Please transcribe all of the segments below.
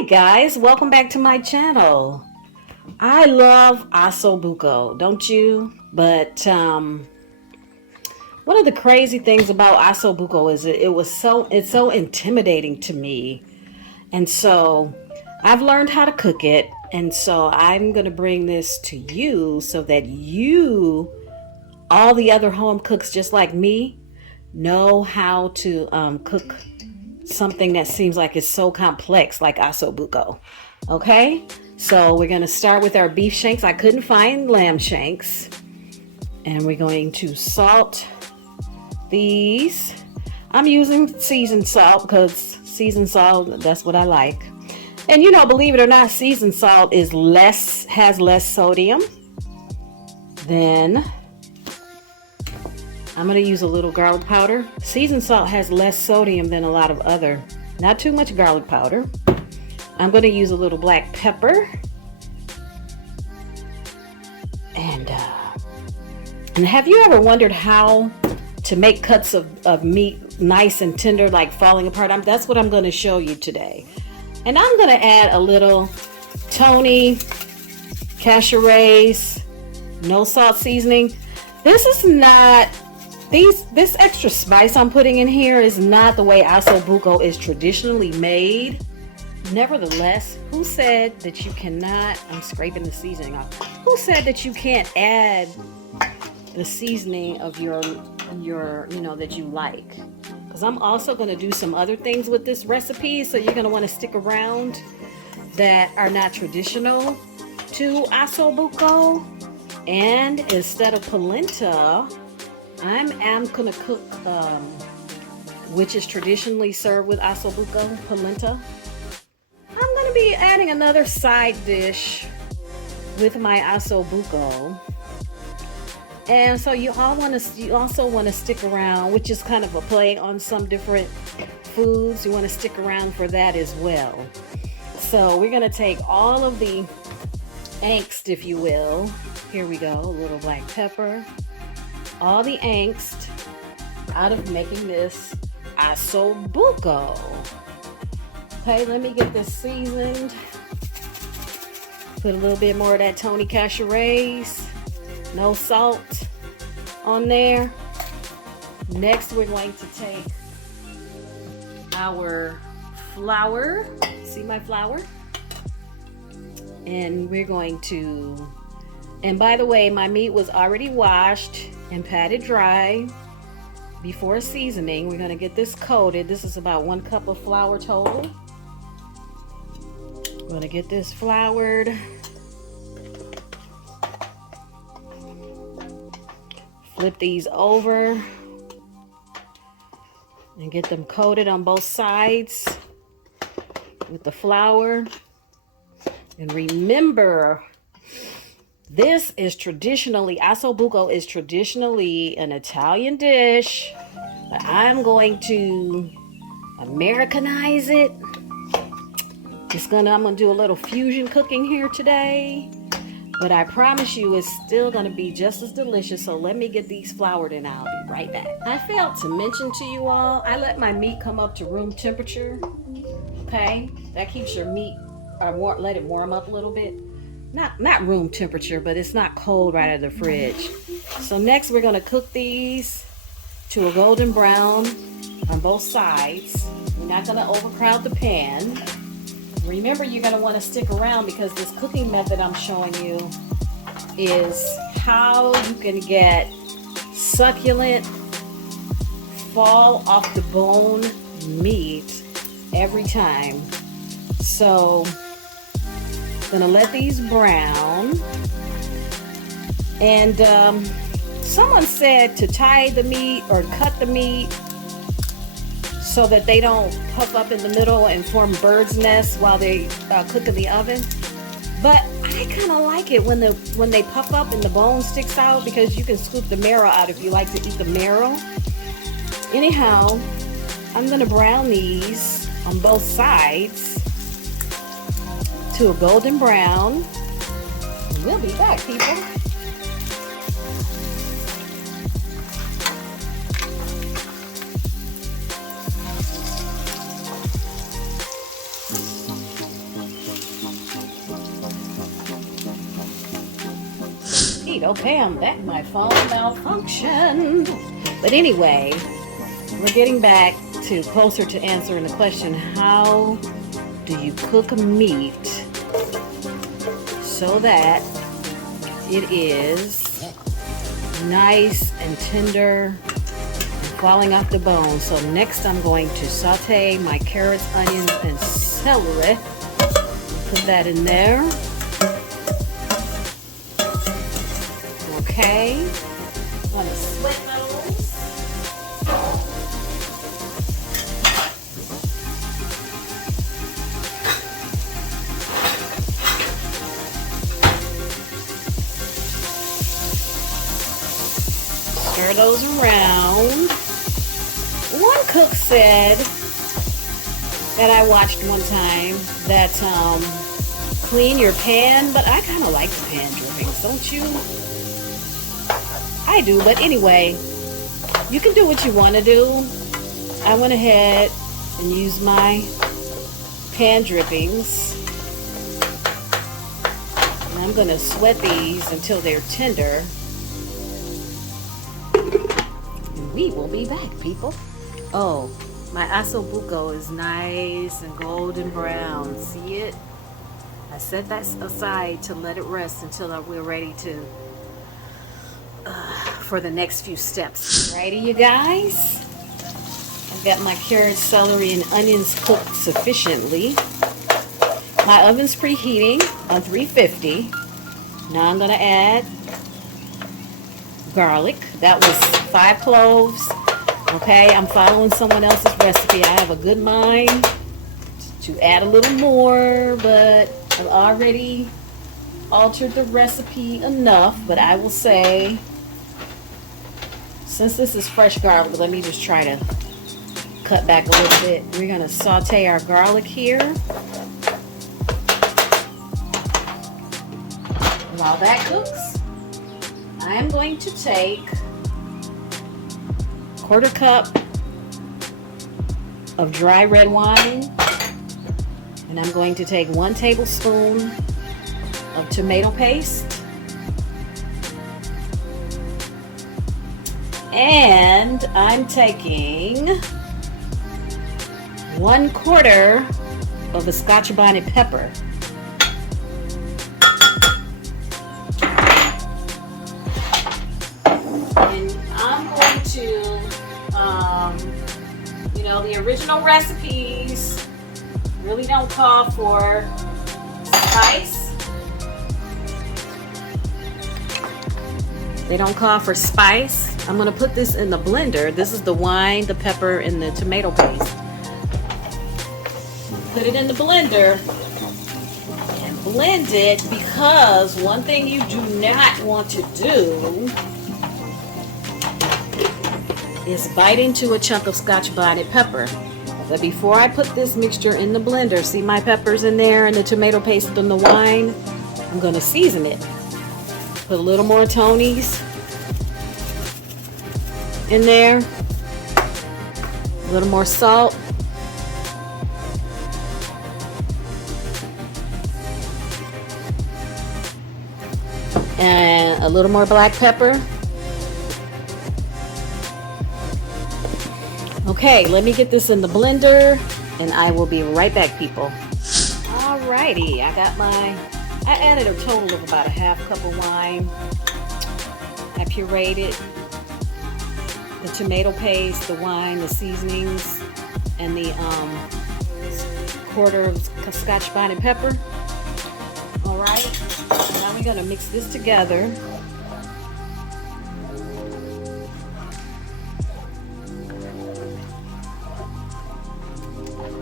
Hi guys, welcome back to my channel. I love Osso Buco, don't you? But one of the crazy things about Osso Buco is it's so intimidating to me. And so I've learned how to cook it, and so I'm going to bring this to you so that you, all the other home cooks just like me, know how to cook something that seems like it's so complex like Osso Buco. Okay, so we're going to start with our beef shanks. I couldn't find lamb shanks, and we're going to salt these. I'm using seasoned salt because seasoned salt, that's what I like. And you know, believe it or not, seasoned salt has less sodium. Then I'm going to use a little garlic powder. Seasoned salt has less sodium than a lot of other, not too much garlic powder. I'm going to use a little black pepper. And have you ever wondered how to make cuts of meat nice and tender, like falling apart? That's what I'm going to show you today. And I'm going to add a little Tony, cashews, no salt seasoning. This is not... This extra spice I'm putting in here is not the way Osso Buco is traditionally made. Nevertheless, who said that you cannot, I'm scraping the seasoning off. Who said that you can't add the seasoning of your that you like? Because I'm also going to do some other things with this recipe, so you're going to want to stick around, that are not traditional to Osso Buco. And instead of polenta, I'm gonna cook, which is traditionally served with Osso Buco, polenta. I'm gonna be adding another side dish with my Osso Buco. And so you also want to stick around, which is kind of a play on some different foods. You want to stick around for that as well. So we're gonna take all of the angst, if you will. Here we go, a little black pepper. All the angst out of making this Osso Buco. Okay, let me get this seasoned. Put a little bit more of that Tony cashews. No salt on there. Next, we're going to take our flour. See my flour? And we're going to... And by the way, my meat was already washed and patted dry before seasoning. We're going to get this coated. This is about 1 cup of flour total. We're going to get this floured. Flip these over and get them coated on both sides with the flour. And remember, this is traditionally, Osso Buco is traditionally an Italian dish, but I'm going to Americanize it. I'm gonna do a little fusion cooking here today, but I promise you it's still gonna be just as delicious. So let me get these floured and I'll be right back. I failed to mention to you all, I let my meat come up to room temperature. Okay, that keeps your meat, let it warm up a little bit. Not room temperature, but it's not cold right out of the fridge. So next we're gonna cook these to a golden brown on both sides. We're not gonna overcrowd the pan. Remember, you're gonna wanna stick around because this cooking method I'm showing you is how you can get succulent, fall off the bone meat every time. So gonna let these brown. And someone said to tie the meat or cut the meat so that they don't puff up in the middle and form bird's nests while they cook in the oven. But I kind of like it when they puff up and the bone sticks out, because you can scoop the marrow out if you like to eat the marrow. Anyhow, I'm gonna brown these on both sides to a golden brown. We'll be back, people. Okay, I'm back. My phone malfunctioned. But anyway, we're getting back to closer to answering the question, how do you cook meat so that it is nice and tender and falling off the bone? So next I'm going to saute my carrots, onions, and celery. Put that in there. Okay. I'm going to sweat those. Stir those around. One cook said that I watched one time that clean your pan, but I kind of like the pan drippings, don't you? I do, but anyway, you can do what you want to do. I went ahead and used my pan drippings. And I'm going to sweat these until they're tender. And we will be back, people. Oh, my Osso Buco is nice and golden brown. See it? I set that aside to let it rest until we're ready to for the next few steps. Ready, you guys? I've got my carrots, celery, and onions cooked sufficiently. My oven's preheating on 350. Now I'm going to add garlic. That was 5 cloves. Okay, I'm following someone else's recipe. I have a good mind to add a little more, but I've already altered the recipe enough. But I will say, since this is fresh garlic, let me just try to cut back a little bit. We're going to saute our garlic here. While that cooks, I am going to take 1/4 cup of dry red wine, and I'm going to take 1 tablespoon of tomato paste, and I'm taking 1/4 of the Scotch bonnet pepper. And I'm going to, the original recipes really don't call for spice. They don't call for spice. I'm going to put this in the blender. This is the wine, the pepper, and the tomato paste. Put it in the blender and blend it, because one thing you do not want to do is bite into a chunk of Scotch bonnet pepper. But before I put this mixture in the blender, see my peppers in there and the tomato paste and the wine? I'm going to season it. Put a little more Tony's in there, a little more salt, and a little more black pepper. Okay, let me get this in the blender and I will be right back, people. Alrighty, I added a total of about 1/2 cup of wine. I pureed it, the tomato paste, the wine, the seasonings, and the 1/4 of Scotch bonnet pepper. Alright, now we're going to mix this together.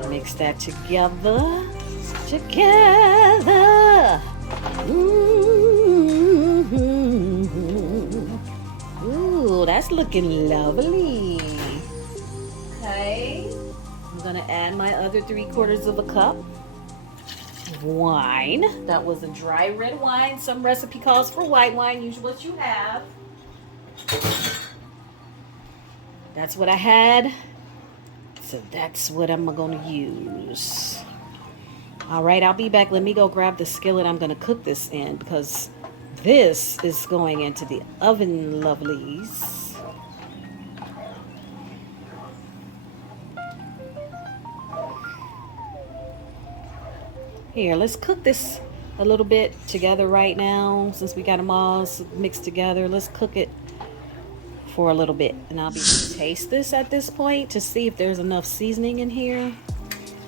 Mix that together. Ooh, that's looking lovely. Okay, I'm gonna add my other 3/4 cup of wine. That was a dry red wine. Some recipe calls for white wine. Use what you have. That's what I had. So that's what I'm going to use. All right, I'll be back. Let me go grab the skillet I'm going to cook this in, because this is going into the oven, lovelies. Here, let's cook this a little bit together right now. Since we got them all mixed together, let's cook it for a little bit. And I'll be taste this at this point to see if there's enough seasoning in here.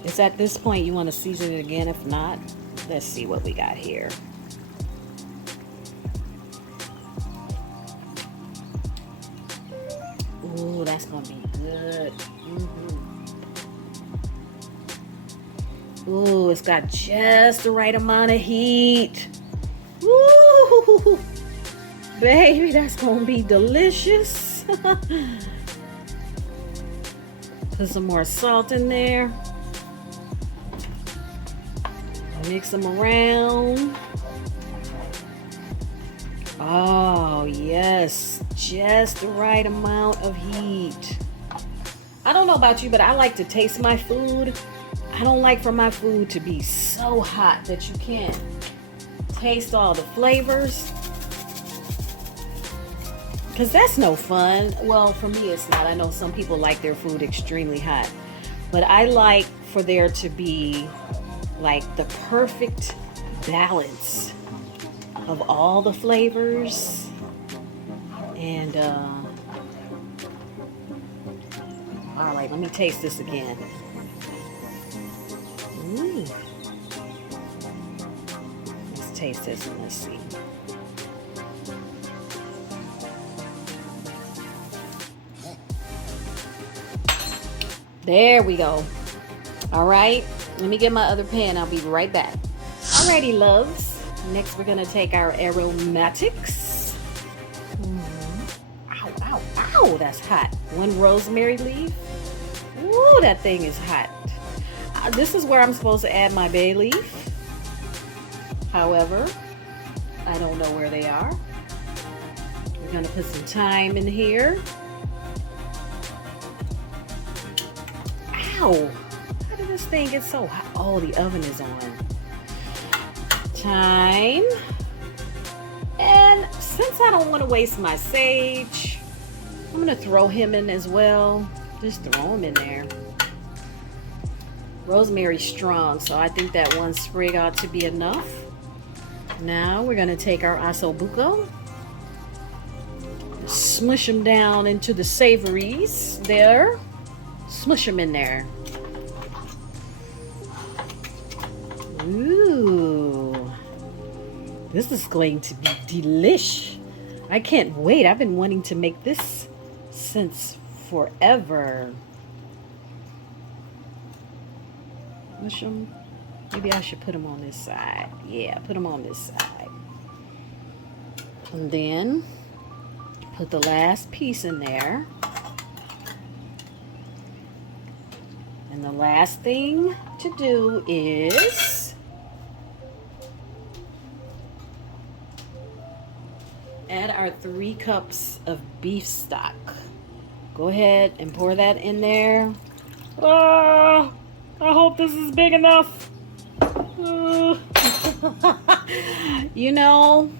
It's at this point you want to season it again. If not, let's see what we got here. Ooh, that's gonna be good. Ooh, it's got just the right amount of heat. Ooh, baby, that's gonna be delicious. Put some more salt in there. Mix them around. Oh, yes, just the right amount of heat. I don't know about you, but I like to taste my food. I don't like for my food to be so hot that you can't taste all the flavors, because that's no fun. Well, for me it's not. I know some people like their food extremely hot, but I like for there to be like the perfect balance of all the flavors. And all right, let me taste this again. Ooh. Let's taste this and let's see. There we go. All right, let me get my other pan. I'll be right back. Alrighty, loves. Next, we're gonna take our aromatics. Ow, ow, ow, that's hot. 1 rosemary leaf. Ooh, that thing is hot. This is where I'm supposed to add my bay leaf. However, I don't know where they are. We're gonna put some thyme in here. Ow! How did this thing get so hot? Oh, the oven is on. Thyme. And since I don't want to waste my sage, I'm gonna throw him in as well. Just throw him in there. Rosemary's strong, so I think that 1 sprig ought to be enough. Now we're gonna take our Osso Buco, smush them down into the savories there. Smush them in there. Ooh, this is going to be delish. I can't wait. I've been wanting to make this since forever. Smush them. Maybe I should put them on this side. Yeah, put them on this side. And then put the last piece in there. And the last thing to do is add our 3 cups of beef stock. Go ahead and pour that in there. Oh, I hope this is big enough. You know,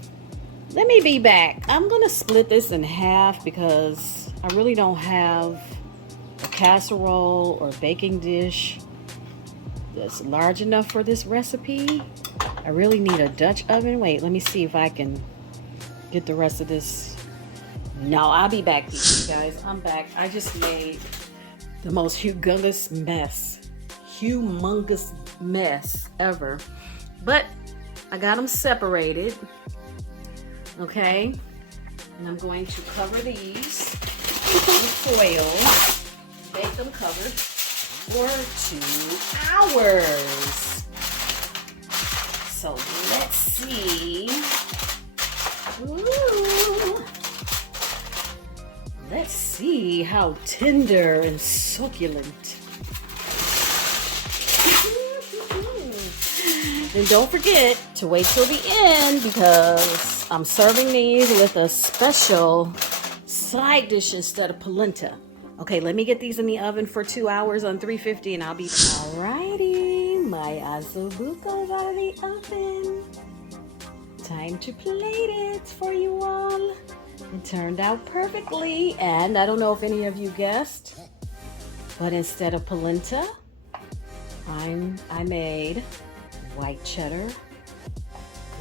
let me be back. I'm gonna split this in half because I really don't have a casserole or baking dish that's large enough for this recipe. I really need a Dutch oven. Wait, let me see if I can get the rest of this. No, I'll be back, you guys. I'm back. I just made the most humongous mess ever, but I got them separated. Okay, and I'm going to cover these with foil. Bake them covered for 2 hours. So let's see. Ooh. Let's see how tender and succulent. And don't forget to wait till the end because I'm serving these with a special side dish instead of polenta. Okay, let me get these in the oven for 2 hours on 350 and I'll be... Alrighty, my Osso Buco's out of the oven. time to plate it for you all. It turned out perfectly, and I don't know if any of you guessed, but instead of polenta, I made white cheddar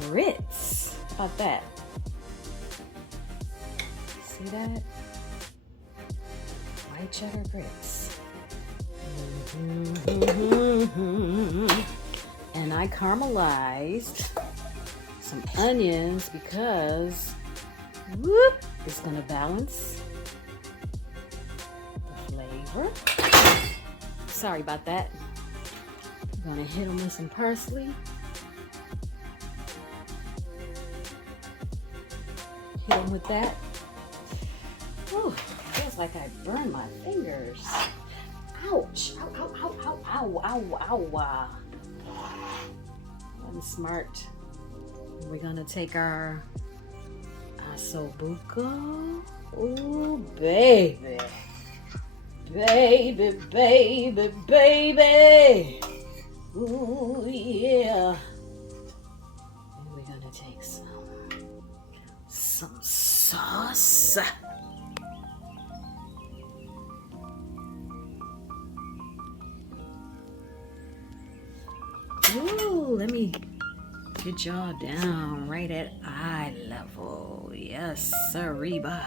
grits. How about that? See that? White cheddar grits. And I caramelized some onions because it's gonna balance the flavor. Sorry about that. I'm gonna hit them with some parsley. Hit them with that. Ooh, feels like I burned my fingers. Ouch! Ow! Ow! Ow! Ow! Ow! Ow! Ow! I'm smart. We're gonna take our Osso Buco. Ooh, baby. Baby, baby, baby. Ooh, yeah. And we're gonna take some sauce. Ooh, let me get y'all down right at eye level. Yes, sirree, Bob.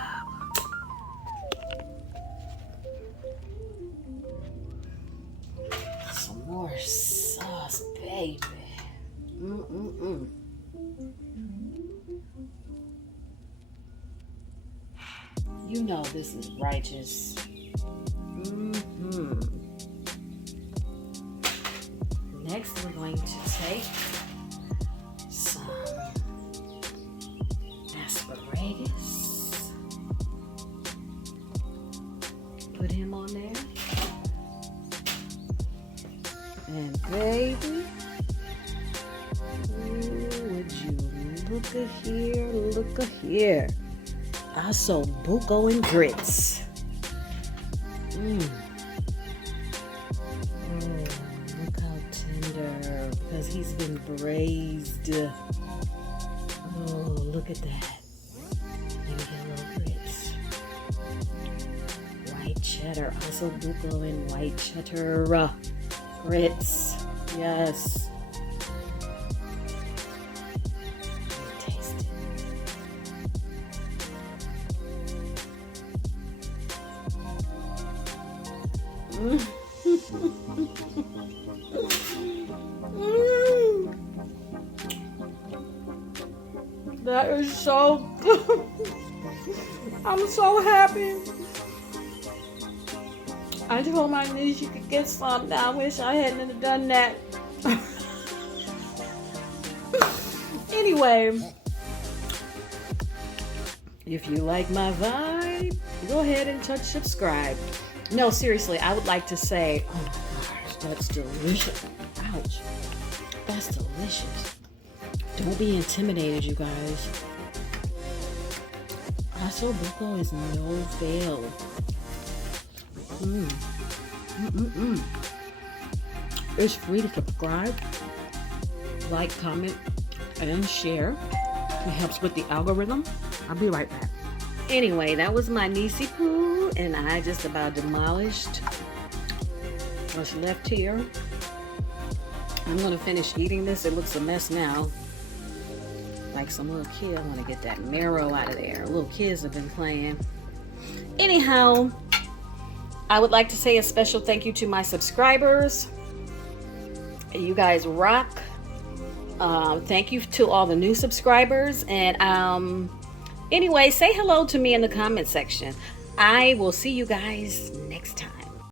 Some more sauce, baby. You know this is righteous. Next, we're going to take some asparagus. Put him on there. And baby, would you look at here, look at here. Osso Buco and grits. Because he's been braised. Oh, look at that. Let me get a little grits. White cheddar, Osso Buco and white cheddar grits. Yes. Taste it. That is so good. I'm so happy. I told my niece she could get some. Now I wish I hadn't done that. Anyway, if you like my vibe, go ahead and touch subscribe. No, seriously, I would like to say, oh my gosh, that's delicious. Ouch. That's delicious. Don't be intimidated, you guys. Osso Buco is no fail. It's free to subscribe, like, comment, and share. It helps with the algorithm. I'll be right back. Anyway, that was my niecey poo, and I just about demolished what's left here. I'm gonna finish eating this. It looks a mess now. Like some little kid. I want to get that marrow out of there. Little kids have been playing. Anyhow, I would like to say a special thank you to my subscribers. You guys rock. Thank you to all the new subscribers. And anyway, say hello to me in the comment section. I will see you guys next time.